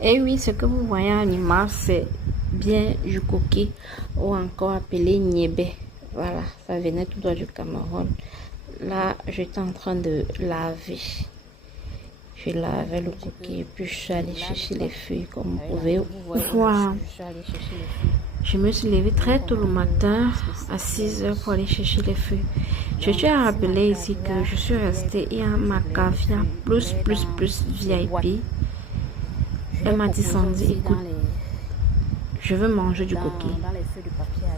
Et oui, ce que vous voyez en image, c'est bien du coquille ou encore appelé niébé. Voilà, ça venait tout droit du Cameroun. Là, j'étais en train de laver. Je lavais le coquille et puis je suis allée chercher les feuilles comme vous pouvez voir. Je me suis levée très tôt le matin à 6 heures pour aller chercher les feuilles. Je tiens à rappeler ici que je suis restée et à ma cafia plus VIP. Elle m'a dit Sandy, écoute, je veux manger du coquille.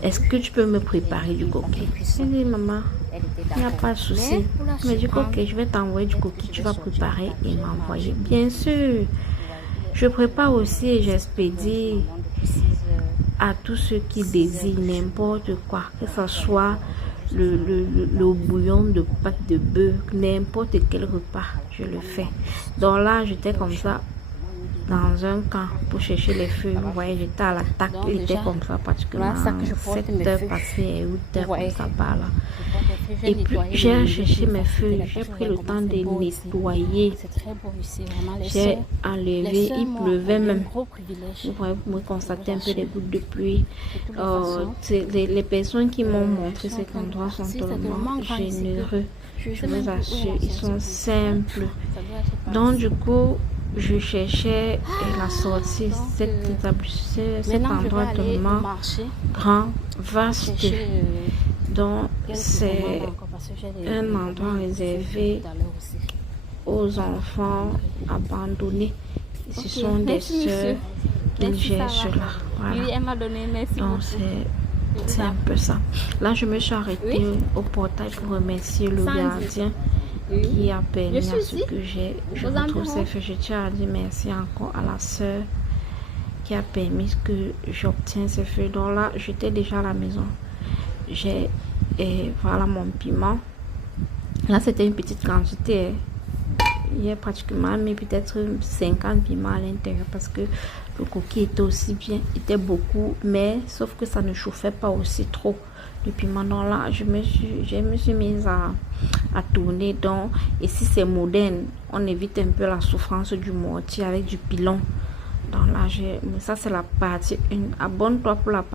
Est-ce que tu peux me préparer du coquille? Elle dit maman, il n'y a pas de souci. Mais du coquille, je vais t'envoyer du coquille, tu vas préparer et m'envoyer. Bien sûr, je prépare aussi et j'expédie à tous ceux qui désirent n'importe quoi, que ce soit le bouillon de pâte de bœuf, n'importe quel repas, je le fais. Donc là, j'étais comme ça dans un camp pour chercher les feuilles. Vous voyez, j'étais à l'attaque. Il était comme ça particulièrement 7 heures passées et 8 heures comme ça par là. Et puis j'ai cherché mes feuilles. J'ai pris le temps de nettoyer. J'ai enlevé, il pleuvait même. Vous pouvez constater un peu les gouttes de pluie. Les personnes qui m'ont montré cet endroit sont tellement généreux. Je vous assure, ils sont simples. Donc du coup, je cherchais la sortie. Cet endroit tellement grand, vaste. Donc c'est un endroit réservé aux enfants abandonnés. Ce sont des sœurs qui gèrent cela. Voilà. Donc c'est un peu ça. Là, je me suis arrêtée au portail pour remercier le gardien qui a permis à ce que je retrouve ces feuilles. Je tiens à dire merci encore à la sœur qui a permis que j'obtienne ces feuilles. Donc là, j'étais déjà à la maison. J'ai voilà mon piment. Là, c'était une petite quantité. Il y a pratiquement mais peut-être 50 piments à l'intérieur parce que le coquille était aussi bien, était beaucoup, mais sauf que ça ne chauffait pas aussi trop le piment. Donc là, je me suis mise à tourner. Donc, et si c'est moderne, on évite un peu la souffrance du mortier avec du pilon. Donc là, ça c'est la partie 1. Abonne-toi pour la partie